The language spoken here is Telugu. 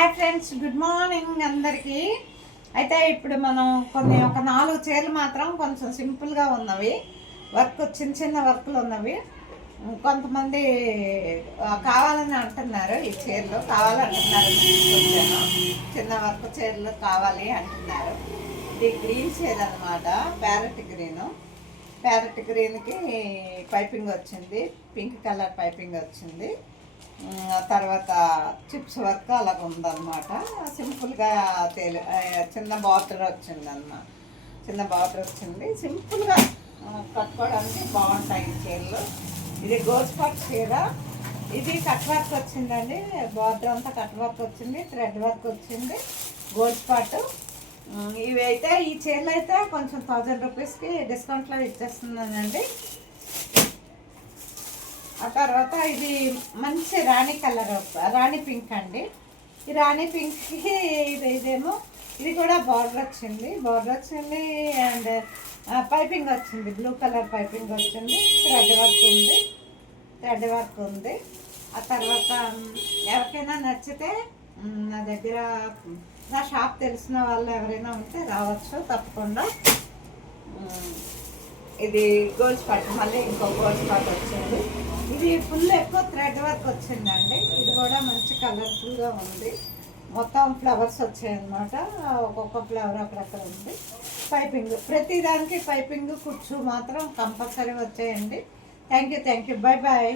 హాయ్ ఫ్రెండ్స్, గుడ్ మార్నింగ్ అందరికీ. అయితే ఇప్పుడు మనం ఒక 4 చీరలు మాత్రం కొంచెం సింపుల్గా ఉన్నవి, చిన్న చిన్న వర్క్లు ఉన్నవి. కొంతమంది కావాలని అంటున్నారు, ఈ చీరలు కావాలంటున్నారు, తీసుకొచ్చాను. చిన్న వర్క్ చీరలు కావాలి అంటున్నారు. ఇది గ్రీన్ చీర అనమాట, ప్యారెట్ గ్రీన్కి పైపింగ్ వచ్చింది, పింక్ కలర్ పైపింగ్ వచ్చింది. తర్వాత చిప్స్ వర్క్ అలాగ ఉందన్నమాట. సింపుల్గా చిన్న బార్డర్ వచ్చిందన్నమాట, సింపుల్గా కట్టుకోవడానికి బాగుంటాయి ఈ చీరలు. ఇది గోల్డ్ పట్ చీర, ఇది కట్ వర్క్ వచ్చిందండి. బార్డర్ అంతా కట్ వర్క్ వచ్చింది, థ్రెడ్ వర్క్ వచ్చింది, గోల్డ్ స్పాట్. ఇవి అయితే ఈ చీరలు అయితే కొంచెం 1000 రూపీస్కి డిస్కౌంట్లో ఇచ్చేస్తున్నానండి. ఆ తర్వాత ఇది మంచి రాణి కలర్, రాణి పింక్ అండి. ఈ రాణి పింక్కి ఇదేమో ఇది కూడా బార్డర్ వచ్చింది అండ్ పైపింగ్ వచ్చింది, బ్లూ కలర్ పైపింగ్ వచ్చింది, థ్రెడ్ వర్క్ ఉంది. ఆ తర్వాత ఎవరికైనా నచ్చితే నా దగ్గర, నా షాప్ తెలిసిన వాళ్ళు ఎవరైనా ఉంటే రావచ్చు తప్పకుండా. ఇది గోల్డ్ స్పాట్, మళ్ళీ ఇంకో గోల్డ్ స్పాట్ వచ్చింది. ఇది ఫుల్ ఎక్కువ థ్రెడ్ వర్క్ వచ్చిందండి. ఇది కూడా మంచి కలర్ఫుల్గా ఉంది. మొత్తం ఫ్లవర్స్ వచ్చాయన్నమాట, ఒక్కొక్క ఫ్లవర్ అక్కడక్కడ ఉంది. పైపింగ్, ప్రతిదానికి పైపింగ్ కుచ్చు మాత్రం కంపల్సరీ వచ్చాయండి. Thank you, bye bye.